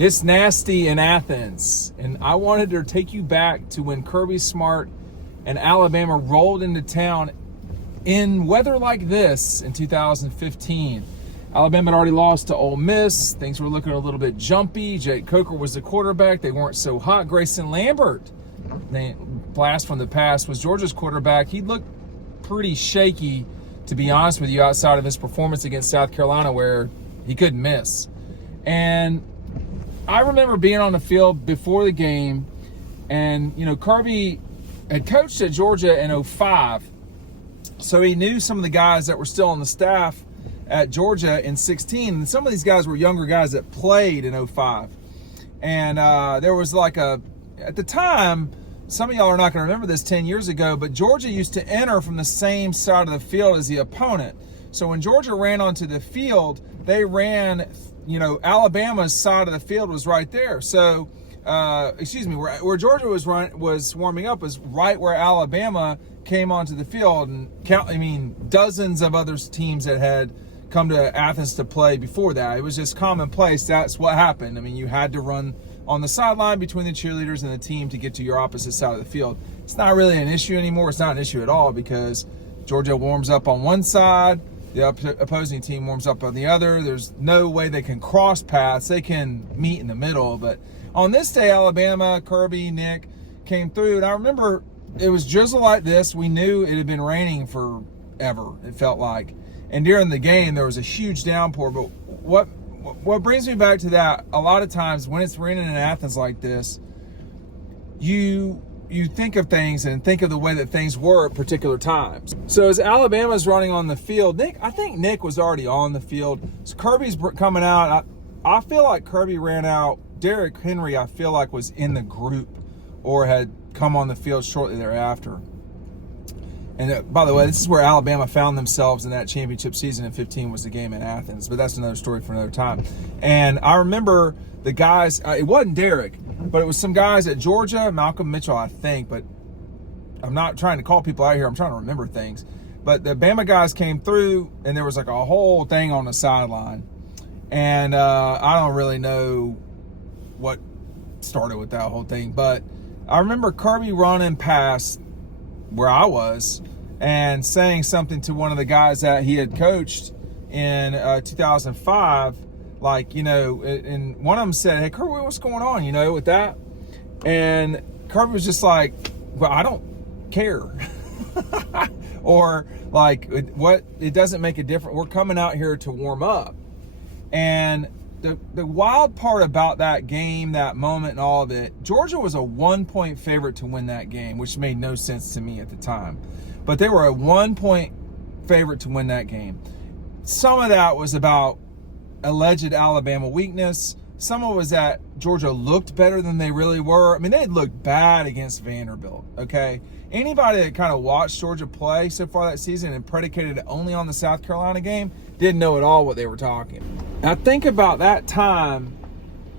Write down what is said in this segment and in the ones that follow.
It's nasty in Athens, and I wanted to take you back to when Kirby Smart and Alabama rolled into town in weather like this in 2015. Alabama had already lost to Ole Miss. Things were looking a little bit jumpy. Jake Coker was the quarterback. They weren't so hot. Grayson Lambert, blast from the past, was Georgia's quarterback. He looked pretty shaky, to be honest with you, outside of his performance against South Carolina where he couldn't miss. And I remember being on the field before the game, and, Kirby had coached at Georgia in 2005, so he knew some of the guys that were still on the staff at Georgia in 2016, and some of these guys were younger guys that played in 2005. And there was at the time, some of y'all are not going to remember this 10 years ago, but Georgia used to enter from the same side of the field as the opponent. So when Georgia ran onto the field, they ran, Alabama's side of the field was right there. So, where Georgia was warming up was right where Alabama came onto the field. And dozens of other teams that had come to Athens to play before that. It was just commonplace. That's what happened. You had to run on the sideline between the cheerleaders and the team to get to your opposite side of the field. It's not really an issue anymore. It's not an issue at all because Georgia warms up on one side, the opposing team warms up on the other. There's no way they can cross paths. They can meet in the middle. But on this day, Alabama, Kirby, Nick came through. And I remember it was drizzle like this. We knew it had been raining forever, it felt like. And during the game, there was a huge downpour. But what brings me back to that, a lot of times when it's raining in Athens like this, you think of things and think of the way that things were at particular times. So as Alabama's running on the field, I think Nick was already on the field. So Kirby's coming out. I feel like Kirby ran out. Derrick Henry, I feel like, was in the group or had come on the field shortly thereafter. And by the way, this is where Alabama found themselves in that championship season in 2015 was the game in Athens. But that's another story for another time. And I remember the guys, it wasn't Derrick, but it was some guys at Georgia, Malcolm Mitchell, I think. But I'm not trying to call people out here. I'm trying to remember things. But the Bama guys came through, and there was a whole thing on the sideline. And I don't really know what started with that whole thing. But I remember Kirby running past where I was and saying something to one of the guys that he had coached in 2005, and one of them said, "Hey, Kirby, what's going on, with that?" And Kirby was just like, "Well, I don't care." Or it doesn't make a difference. We're coming out here to warm up. And the wild part about that game, that moment and all of it, Georgia was a 1-point favorite to win that game, which made no sense to me at the time. But they were a 1-point favorite to win that game. Some of that was about alleged Alabama weakness. Some of it was that Georgia looked better than they really were. They had looked bad against Vanderbilt, okay? Anybody that kind of watched Georgia play so far that season and predicated it only on the South Carolina game didn't know at all what they were talking. Now think about that time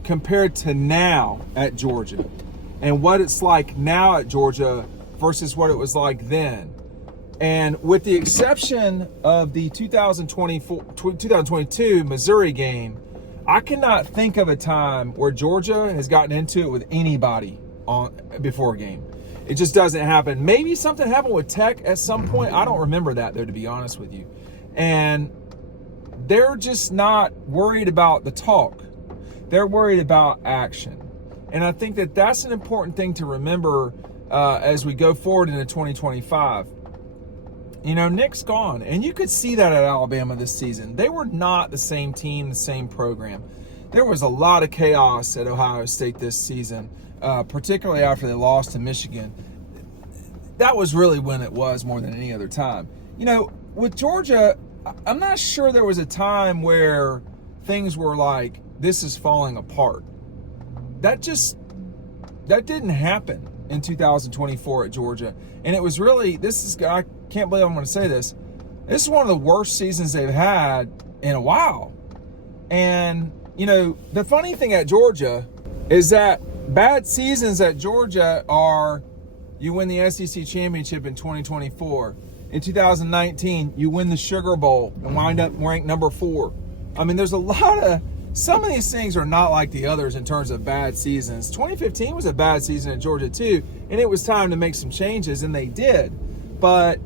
compared to now at Georgia and what it's like now at Georgia versus what it was like then. And with the exception of the 2022 Missouri game, I cannot think of a time where Georgia has gotten into it with anybody before a game. It just doesn't happen. Maybe something happened with Tech at some point. I don't remember that, though, to be honest with you. And they're just not worried about the talk. They're worried about action. And I think that that's an important thing to remember as we go forward into 2025. Nick's gone. And you could see that at Alabama this season. They were not the same team, the same program. There was a lot of chaos at Ohio State this season, particularly after they lost to Michigan. That was really when it was more than any other time. With Georgia, I'm not sure there was a time where things were like, this is falling apart. That didn't happen in 2024 at Georgia. And it was really, I can't believe I'm going to say this. This is one of the worst seasons they've had in a while. And, the funny thing at Georgia is that bad seasons at Georgia are you win the SEC championship in 2024. In 2019, you win the Sugar Bowl and wind up ranked number 4. There's a lot of some of these things are not like the others in terms of bad seasons. 2015 was a bad season at Georgia too, and it was time to make some changes, and they did. But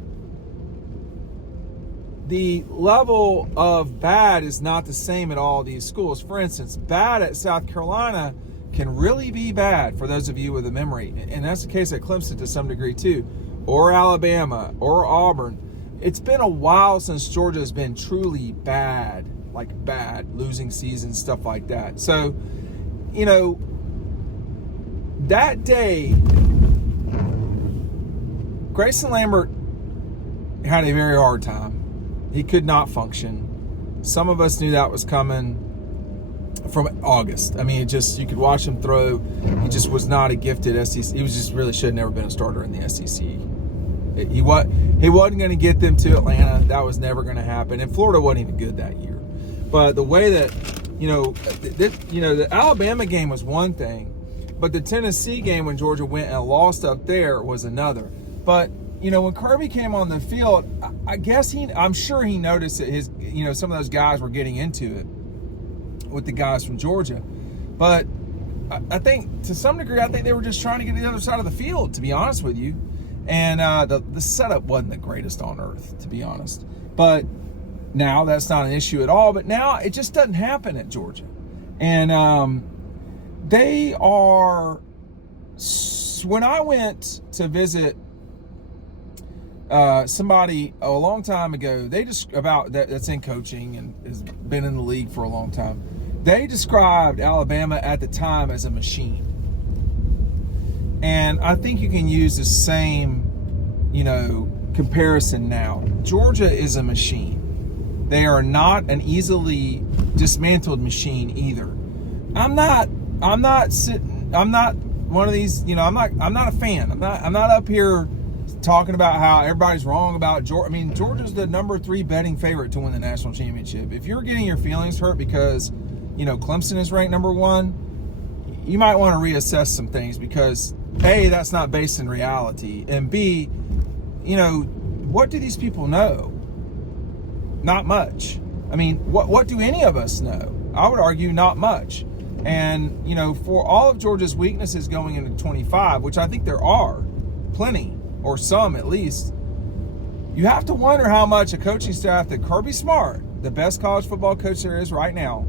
the level of bad is not the same at all these schools. For instance, bad at South Carolina can really be bad for those of you with a memory. And that's the case at Clemson to some degree too, or Alabama, or Auburn. It's been a while since Georgia has been truly bad, like bad, losing seasons, stuff like that. So, you know, that day, Grayson Lambert had a very hard time. He could not function. Some of us knew that was coming from August. I mean, you could watch him throw. He just was not a gifted SEC. He was just really should have never been a starter in the SEC. He wasn't going to get them to Atlanta. That was never going to happen. And Florida wasn't even good that year. But the way that, the Alabama game was one thing, but the Tennessee game when Georgia went and lost up there was another. But when Kirby came on the field, I'm sure he noticed that some of those guys were getting into it with the guys from Georgia. But I think to some degree, they were just trying to get to the other side of the field, to be honest with you. And the setup wasn't the greatest on earth, to be honest. But now that's not an issue at all. But now it just doesn't happen at Georgia. And they are, when I went to visit somebody a long time ago, that's in coaching and has been in the league for a long time. They described Alabama at the time as a machine. And I think you can use the same, comparison now. Georgia is a machine. They are not an easily dismantled machine either. I'm not one of these, I'm not a fan. I'm not up here talking about how everybody's wrong about Georgia. I mean, Georgia's the number 3 betting favorite to win the national championship. If you're getting your feelings hurt because, Clemson is ranked number 1, you might want to reassess some things because A, that's not based in reality, and B, what do these people know? Not much. I mean, what do any of us know? I would argue not much. And, for all of Georgia's weaknesses going into 25, which I think there are plenty, or some at least, you have to wonder how much a coaching staff that Kirby Smart, the best college football coach there is right now,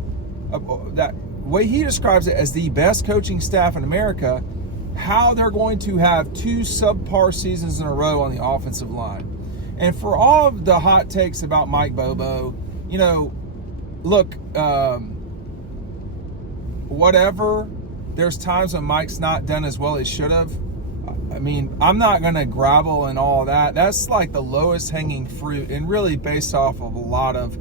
that way he describes it as the best coaching staff in America, how they're going to have 2 subpar seasons in a row on the offensive line. And for all of the hot takes about Mike Bobo, look, whatever, there's times when Mike's not done as well as should have. I mean, I'm not going to grovel and all that. That's like the lowest hanging fruit, and really based off of a lot of,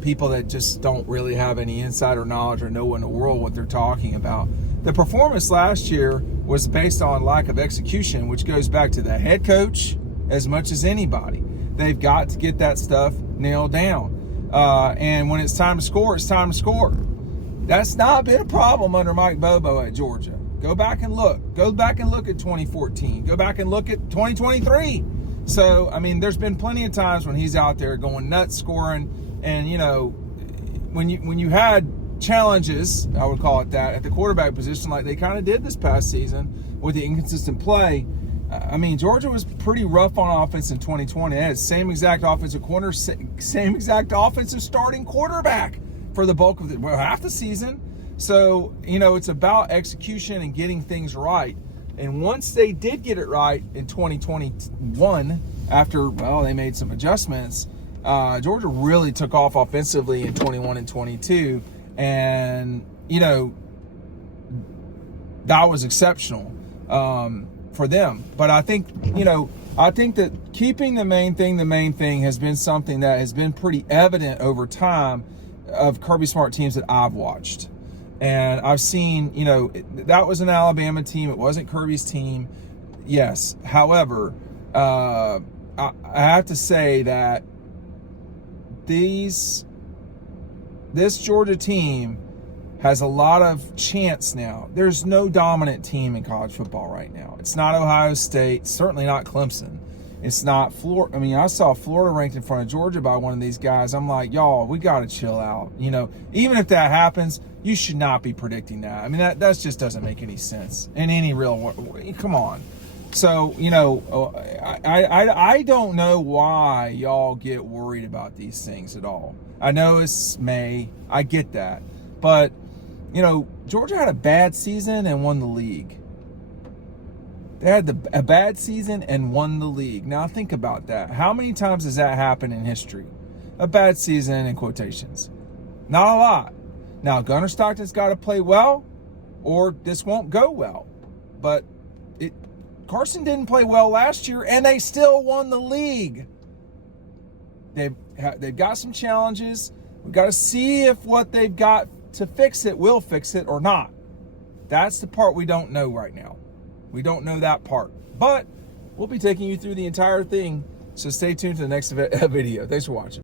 people that just don't really have any insider knowledge or know in the world what they're talking about. The performance last year was based on lack of execution, which goes back to the head coach as much as anybody. They've got to get that stuff nailed down. And when it's time to score, it's time to score. That's not been a problem under Mike Bobo at Georgia. Go back and look. Go back and look at 2014. Go back and look at 2023. So, I mean, there's been plenty of times when he's out there going nuts scoring. And, when you had challenges, I would call it that, at the quarterback position like they kind of did this past season with the inconsistent play. I mean, Georgia was pretty rough on offense in 2020. They had the same exact offensive corner, same exact offensive starting quarterback for the bulk of half the season. So, it's about execution and getting things right. And once they did get it right in 2021, after, they made some adjustments, Georgia really took off offensively in 21 and 22. And, that was exceptional for them. But I think, I think that keeping the main thing has been something that has been pretty evident over time of Kirby Smart teams that I've watched. And I've seen, that was an Alabama team. It wasn't Kirby's team. Yes. However, I have to say that this Georgia team has a lot of chance now. There's no dominant team in college football right now. It's not Ohio State, certainly not Clemson. It's not Florida. I mean, I saw Florida ranked in front of Georgia by one of these guys. I'm like, y'all, we got to chill out. You know, even if that happens, you should not be predicting that. I mean, that just doesn't make any sense in any real way. Come on. So, you know, I don't know why y'all get worried about these things at all. I know it's May. I get that. But, you know, Georgia had a bad season and won the league. They had a bad season and won the league. Now, think about that. How many times does that happen in history? A bad season in quotations. Not a lot. Now, Gunnar Stockton's got to play well or this won't go well. But Carson didn't play well last year, and they still won the league. They've got some challenges. We've got to see if what they've got to fix it will fix it or not. That's the part we don't know right now. We don't know that part. But we'll be taking you through the entire thing, so stay tuned to the next video. Thanks for watching.